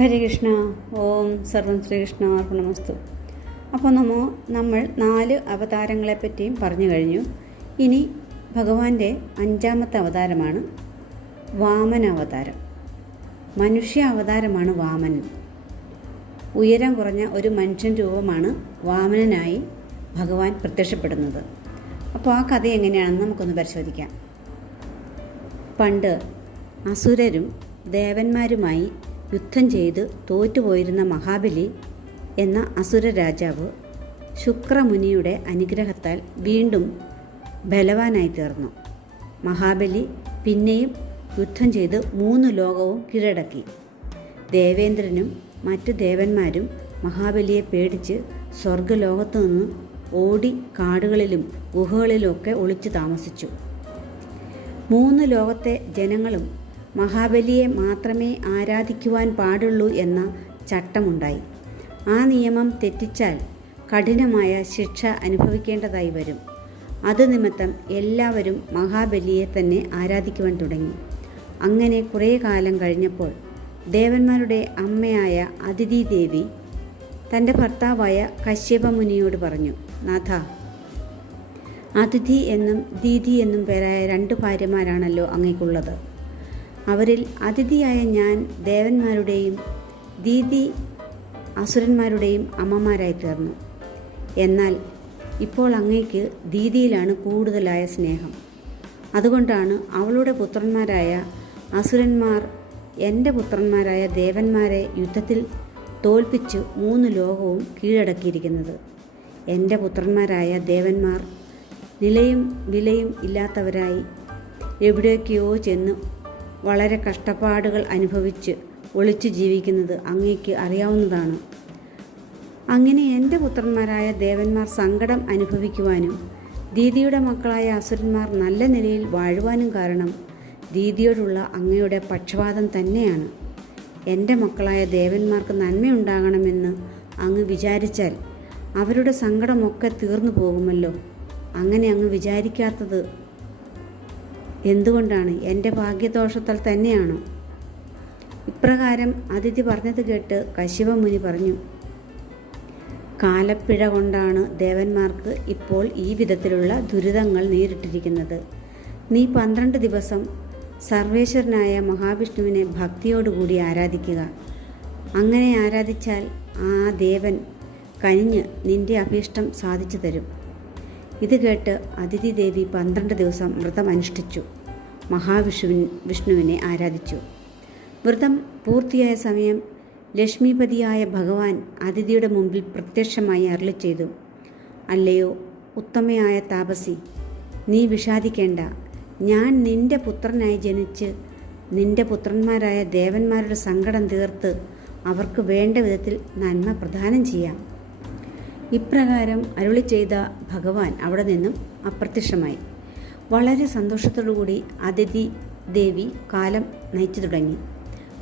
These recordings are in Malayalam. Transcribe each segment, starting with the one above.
ഹരികൃഷ്ണ ഓം സർവം ശ്രീകൃഷ്ണ അർപ്പണമസ്തു. അപ്പോൾ നമ്മ നമ്മൾ നാല് അവതാരങ്ങളെ അവതാരങ്ങളെപ്പറ്റിയും പറഞ്ഞു കഴിഞ്ഞു. ഇനി ഭഗവാന്റെ അഞ്ചാമത്തെ അവതാരമാണ് വാമന അവതാരം. മനുഷ്യ അവതാരമാണ് വാമനൻ ഉയരം കുറഞ്ഞ ഒരു മനുഷ്യൻ രൂപമാണ് വാമനനായി ഭഗവാൻ പ്രത്യക്ഷപ്പെടുന്നത്. അപ്പോൾ ആ കഥ എങ്ങനെയാണെന്ന് നമുക്കൊന്ന് പരിശോധിക്കാം. പണ്ട് അസുരരും ദേവന്മാരുമായി യുദ്ധം ചെയ്ത് തോറ്റുപോയിരുന്ന മഹാബലി എന്ന അസുര രാജാവ് ശുക്രമുനിയുടെ അനുഗ്രഹത്താൽ വീണ്ടും ബലവാനായി തീർന്നു. മഹാബലി പിന്നെയും യുദ്ധം ചെയ്ത് മൂന്ന് ലോകവും കീഴടക്കി. ദേവേന്ദ്രനും മറ്റു ദേവന്മാരും മഹാബലിയെ പേടിച്ച് സ്വർഗലോകത്തു നിന്ന് ഓടി കാടുകളിലും ഗുഹകളിലുമൊക്കെ ഒളിച്ചു താമസിച്ചു. മൂന്ന് ലോകത്തെ ജനങ്ങളും മഹാബലിയെ മാത്രമേ ആരാധിക്കുവാൻ പാടുള്ളൂ എന്ന ചട്ടമുണ്ടായി. ആ നിയമം തെറ്റിച്ചാൽ കഠിനമായ ശിക്ഷ അനുഭവിക്കേണ്ടതായി വരും. അത് നിമിത്തം എല്ലാവരും മഹാബലിയെ തന്നെ ആരാധിക്കുവാൻ തുടങ്ങി. അങ്ങനെ കുറേ കാലം കഴിഞ്ഞപ്പോൾ ദേവന്മാരുടെ അമ്മയായ അതിഥി ദേവി തന്റെ ഭർത്താവായ കശ്യപ മുനിയോട് പറഞ്ഞു നാഥ അതിഥി എന്നും ദീദി എന്നും പേരായ രണ്ട് ഭാര്യമാരാണല്ലോ അങ്ങേക്കുള്ളത്. അവരിൽ അതിഥിയായ ഞാൻ ദേവന്മാരുടെയും ദീദി അസുരന്മാരുടെയും അമ്മമാരായി തീർന്നു. എന്നാൽ ഇപ്പോൾ അങ്ങേക്ക് ദീദിയിലാണ് കൂടുതലായ സ്നേഹം. അതുകൊണ്ടാണ് അവളുടെ പുത്രന്മാരായ അസുരന്മാർ എന്റെ പുത്രന്മാരായ ദേവന്മാരെ യുദ്ധത്തിൽ തോൽപ്പിച്ച് മൂന്ന് ലോകവും കീഴടക്കിയിരിക്കുന്നത്. എന്റെ പുത്രന്മാരായ ദേവന്മാർ നിലയും വിലയും ഇല്ലാത്തവരായി എവിടേക്കോ ചെന്ന് വളരെ കഷ്ടപ്പാടുകൾ അനുഭവിച്ച് ഒളിച്ചു ജീവിക്കുന്നത് അങ്ങേക്ക് അറിയാവുന്നതാണ്. അങ്ങനെ എന്റെ പുത്രന്മാരായ ദേവന്മാർ സങ്കടം അനുഭവിക്കുവാനും ദീദിയുടെ മക്കളായ അസുരന്മാർ നല്ല നിലയിൽ വാഴുവാനും കാരണം ദീദിയോടുള്ള അങ്ങയുടെ പക്ഷപാതം തന്നെയാണ്. എന്റെ മക്കളായ ദേവന്മാർക്ക് നന്മയുണ്ടാകണമെന്ന് അങ്ങ് വിചാരിച്ചാൽ അവരുടെ സങ്കടമൊക്കെ തീർന്നു പോകുമല്ലോ. അങ്ങനെ അങ്ങ് വിചാരിക്കാത്തത് എന്തുകൊണ്ടാണ്? എന്റെ ഭാഗ്യദോഷത്താൽ തന്നെയാണോ? ഇപ്രകാരം അതിഥി പറഞ്ഞത് കേട്ട് കശിവമുനി പറഞ്ഞു കാലപ്പിഴ കൊണ്ടാണ് ദേവന്മാർക്ക് ഇപ്പോൾ ഈ വിധത്തിലുള്ള ദുരിതങ്ങൾ നേരിട്ടിരിക്കുന്നത്. നീ പന്ത്രണ്ട് ദിവസം സർവേശ്വരനായ മഹാവിഷ്ണുവിനെ ഭക്തിയോടുകൂടി ആരാധിക്കുക. അങ്ങനെ ആരാധിച്ചാൽ ആ ദേവൻ കനിഞ്ഞ് നിന്റെ അഭീഷ്ടം സാധിച്ചു തരും ഇത് കേട്ട് അതിഥി ദേവി പന്ത്രണ്ട് ദിവസം വ്രതം അനുഷ്ഠിച്ചു. മഹാവിഷ്ണുവിൻ വിഷ്ണുവിനെ ആരാധിച്ചു. വ്രതം പൂർത്തിയായ സമയം ലക്ഷ്മിപതിയായ ഭഗവാൻ അതിഥിയുടെ മുമ്പിൽ പ്രത്യക്ഷമായി അരളി ചെയ്തു. അല്ലയോ ഉത്തമയായ താപസി നീ വിഷാദിക്കേണ്ട. ഞാൻ നിന്റെ പുത്രനായി ജനിച്ച് നിന്റെ പുത്രന്മാരായ ദേവന്മാരുടെ സങ്കടം തീർത്ത് അവർക്ക് വേണ്ട വിധത്തിൽ നന്മ പ്രദാനം ചെയ്യാം. ഇപ്രകാരം അരുളി ചെയ്ത ഭഗവാൻ അവിടെ നിന്നും അപ്രത്യക്ഷമായി. വളരെ സന്തോഷത്തോടുകൂടി അതിഥി ദേവി കാലം നയിച്ചു തുടങ്ങി.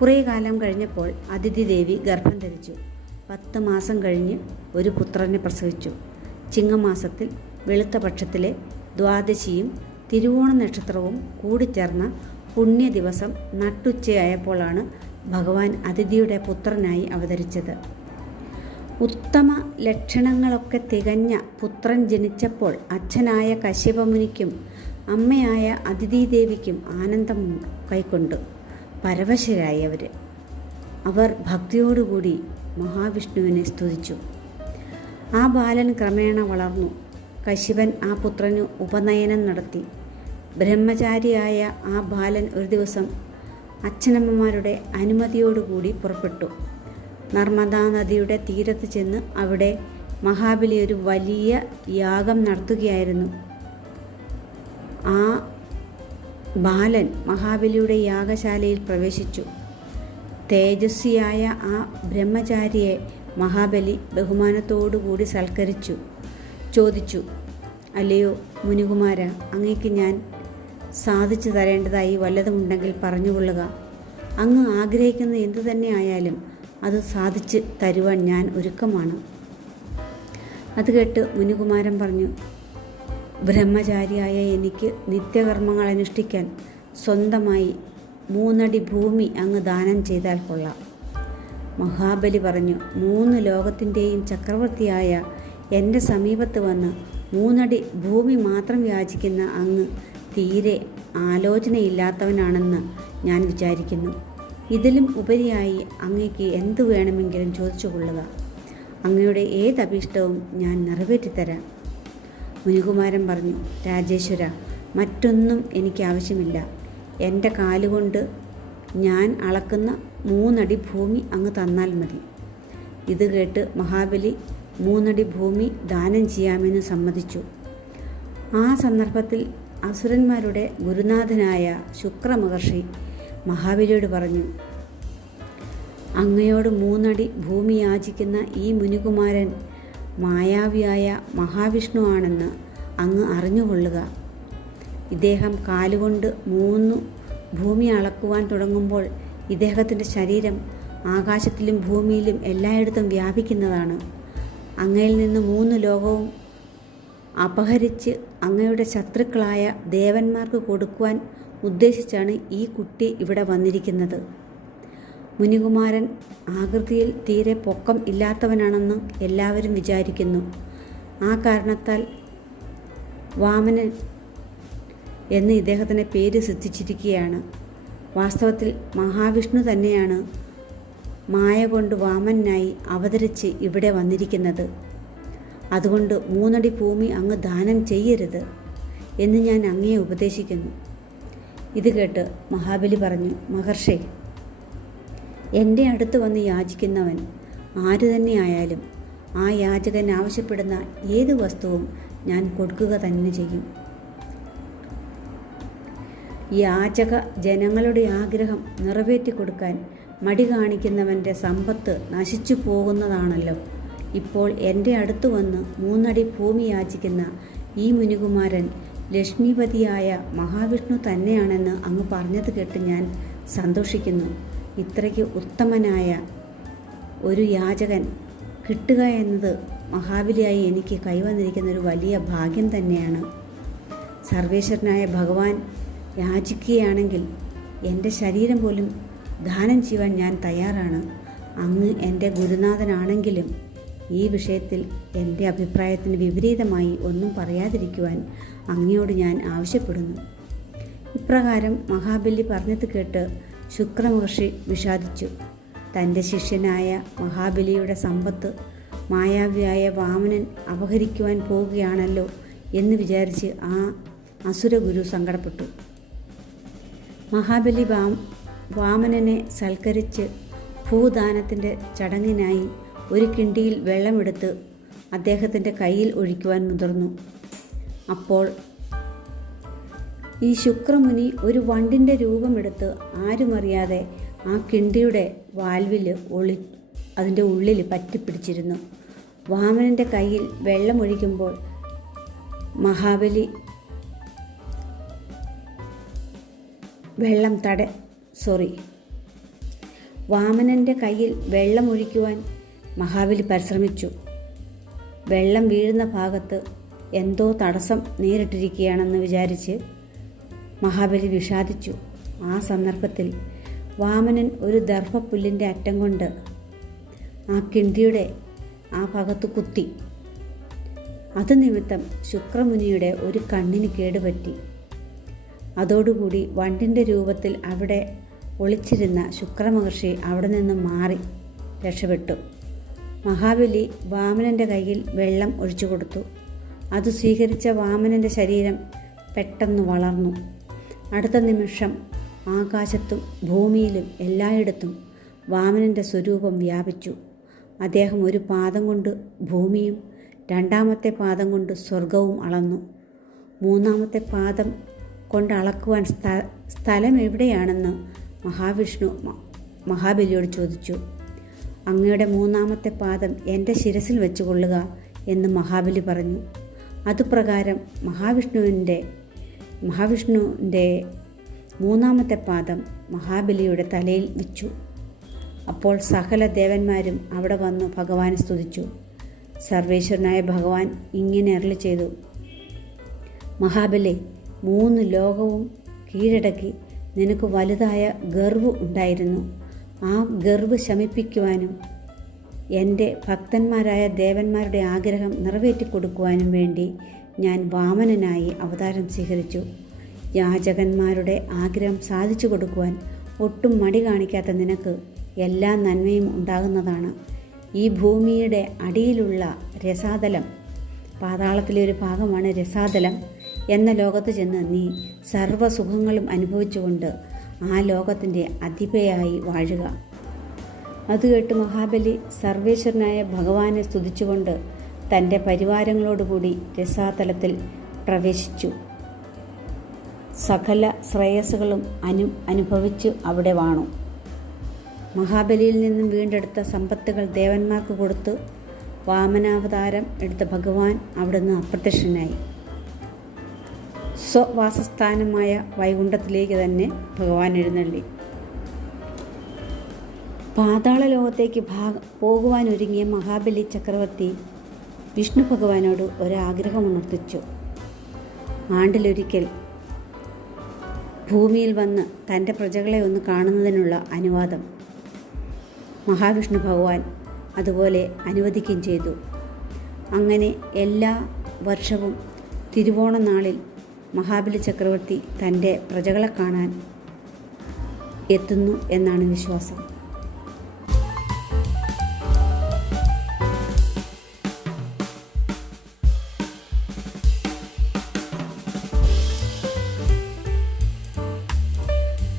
കുറേ കാലം കഴിഞ്ഞപ്പോൾ അതിഥി ദേവി ഗർഭം ധരിച്ചു. പത്ത് മാസം കഴിഞ്ഞ് ഒരു പുത്രനെ പ്രസവിച്ചു. ചിങ്ങമാസത്തിൽ വെളുത്ത പക്ഷത്തിലെ ദ്വാദശിയും തിരുവോണ നക്ഷത്രവും കൂടിച്ചേർന്ന പുണ്യ ദിവസം നട്ടുച്ചയായപ്പോഴാണ് ഭഗവാൻ അതിഥിയുടെ പുത്രനായി അവതരിച്ചത്. ഉത്തമ ലക്ഷണങ്ങളൊക്കെ തികഞ്ഞ പുത്രൻ ജനിച്ചപ്പോൾ അച്ഛനായ കശ്യപമുനിക്കും അമ്മയായ അതിഥിദേവിക്കും ആനന്ദം കൈക്കൊണ്ട്. പരവശരായി അവർ അവർ ഭക്തിയോടുകൂടി മഹാവിഷ്ണുവിനെ സ്തുതിച്ചു. ആ ബാലൻ ക്രമേണ വളർന്നു. കശിവൻ ആ പുത്രന് ഉപനയനം നടത്തി. ബ്രഹ്മചാരിയായ ആ ബാലൻ ഒരു ദിവസം അച്ഛനമ്മമാരുടെ അനുമതിയോടുകൂടി പുറപ്പെട്ടു. നർമ്മദാ നദിയുടെ തീരത്ത് ചെന്ന് അവിടെ മഹാബലി ഒരു വലിയ യാഗം നടത്തുകയായിരുന്നു. ആ ബാലൻ മഹാബലിയുടെ യാഗശാലയിൽ പ്രവേശിച്ചു. തേജസ്വിയായ ആ ബ്രഹ്മചാരിയെ മഹാബലി ബഹുമാനത്തോടുകൂടി സൽക്കരിച്ചു. ചോദിച്ചു അല്ലയോ മുനികുമാര അങ്ങേക്ക് ഞാൻ സാധിച്ചു തരേണ്ടതായി വല്ലതുമുണ്ടെങ്കിൽ പറഞ്ഞുകൊള്ളുക. അങ്ങ് ആഗ്രഹിക്കുന്ന എന്തു തന്നെ ആയാലും അത് സാധിച്ച് തരുവാൻ ഞാൻ ഒരുക്കമാണ്. അത് കേട്ട് മുനികുമാരൻ പറഞ്ഞു ബ്രഹ്മചാരിയായ എനിക്ക് നിത്യകർമ്മങ്ങൾ അനുഷ്ഠിക്കാൻ സ്വന്തമായി മൂന്നടി ഭൂമി അങ്ങ് ദാനം ചെയ്താൽ കൊള്ളാം. മഹാബലി പറഞ്ഞു മൂന്ന് ലോകത്തിന്റെയും ചക്രവർത്തിയായ എന്റെ സമീപത്ത് വന്ന് മൂന്നടി ഭൂമി മാത്രം യാചിക്കുന്ന അങ്ങ് തീരെ ആലോചനയില്ലാത്തവനാണെന്ന് ഞാൻ വിചാരിക്കുന്നു. ഇതിലും ഉപരിയായി അങ്ങയ്ക്ക് എന്തു വേണമെങ്കിലും ചോദിച്ചു കൊള്ളുക. അങ്ങയുടെ ഏത് അഭീഷ്ടവും ഞാൻ നിറവേറ്റിത്തരാം. മുനികുമാരൻ പറഞ്ഞു രാജേശ്വര മറ്റൊന്നും എനിക്ക് ആവശ്യമില്ല. എന്റെ കാലുകൊണ്ട് ഞാൻ അളക്കുന്ന മൂന്നടി ഭൂമി അങ്ങ് തന്നാൽ മതി. ഇത് കേട്ട് മഹാബലി മൂന്നടി ഭൂമി ദാനം ചെയ്യാമെന്ന് സമ്മതിച്ചു. ആ സന്ദർഭത്തിൽ അസുരന്മാരുടെ ഗുരുനാഥനായ ശുക്രമഹർഷി മഹാബലിയോട് പറഞ്ഞു അങ്ങയോട് മൂന്നടി ഭൂമി യാചിക്കുന്ന ഈ മുനികുമാരൻ മായാവിയായ മഹാവിഷ്ണു ആണെന്ന് അങ്ങ് അറിഞ്ഞുകൊള്ളുക. ഇദ്ദേഹം കാലുകൊണ്ട് മൂന്ന് ഭൂമി അളക്കുവാൻ തുടങ്ങുമ്പോൾ ഇദ്ദേഹത്തിന്റെ ശരീരം ആകാശത്തിലും ഭൂമിയിലും എല്ലായിടത്തും വ്യാപിക്കുന്നതാണ്. അങ്ങയിൽ നിന്ന് മൂന്ന് ലോകവും അപഹരിച്ച് അങ്ങയുടെ ശത്രുക്കളായ ദേവന്മാർക്ക് കൊടുക്കുവാൻ ഉദ്ദേശിച്ചാണ് ഈ കുട്ടി ഇവിടെ വന്നിരിക്കുന്നത്. മുനികുമാരൻ ആകൃതിയിൽ തീരെ പൊക്കം ഇല്ലാത്തവനാണെന്ന് എല്ലാവരും വിചാരിക്കുന്നു. ആ കാരണത്താൽ വാമനൻ എന്ന് ഇദ്ദേഹത്തിന്റെ പേര് സിദ്ധിച്ചിരിക്കുകയാണ്. വാസ്തവത്തിൽ മഹാവിഷ്ണു തന്നെയാണ് മായ കൊണ്ട് വാമനായി അവതരിച്ച് ഇവിടെ വന്നിരിക്കുന്നത്. അതുകൊണ്ട് മൂന്നടി ഭൂമി അങ്ങ് ദാനം ചെയ്യരുത് എന്ന് ഞാൻ അങ്ങയെ ഉപദേശിക്കുന്നു. ഇത് കേട്ട് മഹാബലി പറഞ്ഞു മഹർഷേ എന്റെ അടുത്ത് വന്ന് യാചിക്കുന്നവൻ ആര് തന്നെയായാലും ആ യാചകൻ ആവശ്യപ്പെടുന്ന ഏത് വസ്തുവും ഞാൻ കൊടുക്കുക തന്നെ ചെയ്യും. യാചക ജനങ്ങളുടെ ആഗ്രഹം നിറവേറ്റി കൊടുക്കാൻ മടി കാണിക്കുന്നവന്റെ സമ്പത്ത് നശിച്ചു പോകുന്നതാണല്ലോ. ഇപ്പോൾ എന്റെ അടുത്ത് വന്ന് മൂന്നടി ഭൂമി യാചിക്കുന്ന ഈ മുനികുമാരൻ ലക്ഷ്മിപതിയായ മഹാവിഷ്ണു തന്നെയാണെന്ന് അങ്ങ് പറഞ്ഞത് കേട്ട് ഞാൻ സന്തോഷിക്കുന്നു. ഇത്രയ്ക്ക് ഉത്തമനായ ഒരു യാചകൻ കിട്ടുക എന്നത് മഹാബലിയായി എനിക്ക് കൈവന്നിരിക്കുന്ന ഒരു വലിയ ഭാഗ്യം തന്നെയാണ്. സർവേശ്വരനായ ഭഗവാൻ യാചിക്കുകയാണെങ്കിൽ എന്റെ ശരീരം പോലും ദാനം ചെയ്യുവാൻ ഞാൻ തയ്യാറാണ്. അങ്ങ് എന്റെ ഗുരുനാഥനാണെങ്കിലും ഈ വിഷയത്തിൽ എന്റെ അഭിപ്രായത്തിന് വിപരീതമായി ഒന്നും പറയാതിരിക്കുവാൻ അങ്ങയോട് ഞാൻ ആവശ്യപ്പെടുന്നു. ഇപ്രകാരം മഹാബലി പറഞ്ഞത് കേട്ട് ശുക്രമഹർഷി വിഷാദിച്ചു. തന്റെ ശിഷ്യനായ മഹാബലിയുടെ സമ്പത്ത് മായാവിയായ വാമനൻ അപഹരിക്കുവാൻ പോവുകയാണല്ലോ എന്ന് വിചാരിച്ച് ആ അസുരഗുരു സങ്കടപ്പെട്ടു. മഹാബലി വാം വാമനനെ സൽക്കരിച്ച് ഭൂദാനത്തിന്റെ ചടങ്ങിനായി ഒരു കിണ്ടിയിൽ വെള്ളമെടുത്ത് അദ്ദേഹത്തിന്റെ കയ്യിൽ ഒഴിക്കുവാൻ മുതിർന്നു. അപ്പോൾ ഈ ശുക്രമുനി ഒരു വണ്ടിന്റെ രൂപമെടുത്ത് ആരുമറിയാതെ ആ കിണ്ടിയുടെ വാൽവിൽ ഒളി അതിന്റെ ഉള്ളിൽ പറ്റിപ്പിടിച്ചിരുന്നു. വാമനന്റെ കയ്യിൽ വെള്ളമൊഴിക്കുമ്പോൾ മഹാബലി വെള്ളം തട സോറി വാമനന്റെ കയ്യിൽ വെള്ളമൊഴിക്കുവാൻ മഹാബലി പരിശ്രമിച്ചു. വെള്ളം വീഴുന്ന ഭാഗത്ത് എന്തോ തടസ്സം നേരിട്ടിരിക്കുകയാണെന്ന് വിചാരിച്ച് മഹാബലി വിഷാദിച്ചു. ആ സന്ദർഭത്തിൽ വാമനൻ ഒരു ദർഭപ്പുല്ലിന്റെ അറ്റം കൊണ്ട് ആ കിണ്ടിയുടെ ആ ഭാഗത്ത് കുത്തി. അത് നിമിത്തം ശുക്രമുനിയുടെ ഒരു കണ്ണിന് കേടുപറ്റി. അതോടുകൂടി വണ്ടിന്റെ രൂപത്തിൽ അവിടെ ഒളിച്ചിരുന്ന ശുക്രമഹർഷി അവിടെ നിന്ന് മാറി രക്ഷപ്പെട്ടു. മഹാബലി വാമനന്റെ കയ്യിൽ വെള്ളം ഒഴിച്ചു കൊടുത്തു അത് സ്വീകരിച്ച വാമനന്റെ ശരീരം പെട്ടെന്ന് വളർന്നു. അടുത്ത നിമിഷം ആകാശത്തും ഭൂമിയിലും എല്ലായിടത്തും വാമനന്റെ സ്വരൂപം വ്യാപിച്ചു. അദ്ദേഹം ഒരു പാദം കൊണ്ട് ഭൂമിയും രണ്ടാമത്തെ പാദം കൊണ്ട് സ്വർഗവും അളന്നു. മൂന്നാമത്തെ പാദം കൊണ്ട് അളക്കുവാൻ സ്ഥ സ്ഥലം എവിടെയാണെന്ന് മഹാവിഷ്ണു മഹാബലിയോട് ചോദിച്ചു. അങ്ങയുടെ മൂന്നാമത്തെ പാദം എന്റെ ശിരസിൽ വെച്ചുകൊള്ളുക എന്ന് മഹാബലി പറഞ്ഞു. അതുപ്രകാരം മഹാവിഷ്ണുവിന്റെ മഹാവിഷ്ണുവിന്റെ മൂന്നാമത്തെ പാദം മഹാബലിയുടെ തലയിൽ വെച്ചു. അപ്പോൾ സകല ദേവന്മാരും അവിടെ വന്നു ഭഗവാനെ സ്തുതിച്ചു. സർവേശ്വരനായ ഭഗവാൻ ഇങ്ങനെ അരളി ചെയ്തു. മഹാബലി മൂന്ന് ലോകവും കീഴടക്കി നിനക്ക് വലുതായ ഗർവ് ഉണ്ടായിരുന്നു. ആ ഗർവ് ശമിപ്പിക്കുവാനും എന്റെ ഭക്തന്മാരായ ദേവന്മാരുടെ ആഗ്രഹം നിറവേറ്റിക്കൊടുക്കുവാനും വേണ്ടി ഞാൻ വാമനനായി അവതാരം സ്വീകരിച്ചു. യാചകന്മാരുടെ ആഗ്രഹം സാധിച്ചു കൊടുക്കുവാൻ ഒട്ടും മടി കാണിക്കാത്ത നിനക്ക് എല്ലാ നന്മയും ഉണ്ടാകുന്നതാണ്. ഈ ഭൂമിയുടെ അടിയിലുള്ള രസാതലം പാതാളത്തിലെ ഒരു ഭാഗമാണ് രസാതലം എന്ന ലോകത്ത് ചെന്ന് നീ സർവസുഖങ്ങളും അനുഭവിച്ചുകൊണ്ട് ആ ലോകത്തിന്റെ അധിപയായി വാഴുക. അത് കേട്ട് മഹാബലി സർവേശ്വരനായ ഭഗവാനെ സ്തുതിച്ചുകൊണ്ട് തന്റെ പരിവാരങ്ങളോടുകൂടി രസാതലത്തിൽ പ്രവേശിച്ചു. സകല ശ്രേയസ്സുകളും അനു അനുഭവിച്ചു അവിടെ വാണു. മഹാബലിയിൽ നിന്നും വീണ്ടെടുത്ത സമ്പത്തുകൾ ദേവന്മാർക്ക് കൊടുത്ത് വാമനാവതാരം എടുത്ത ഭഗവാൻ അവിടുന്ന് അപ്രത്യക്ഷനായി. സ്വവാസസ്ഥാനമായ വൈകുണ്ഠത്തിലേക്ക് തന്നെ ഭഗവാൻ എഴുന്നള്ളി. പാതാള ലോകത്തേക്ക് ഭാഗ പോകുവാനൊരുങ്ങിയ മഹാബലി ചക്രവർത്തി വിഷ്ണു ഭഗവാനോട് ഒരാഗ്രഹം ഉണർത്തിച്ചു ആണ്ടിലൊരിക്കൽ ഭൂമിയിൽ വന്ന് തന്റെ പ്രജകളെ ഒന്ന് കാണുന്നതിനുള്ള അനുവാദം മഹാവിഷ്ണു ഭഗവാൻ അതുപോലെ അനുവദിക്കുകയും ചെയ്തു. അങ്ങനെ എല്ലാ വർഷവും തിരുവോണ നാളിൽ മഹാബലി ചക്രവർത്തി തന്റെ പ്രജകളെ കാണാൻ എത്തുന്നു എന്നാണ് വിശ്വാസം.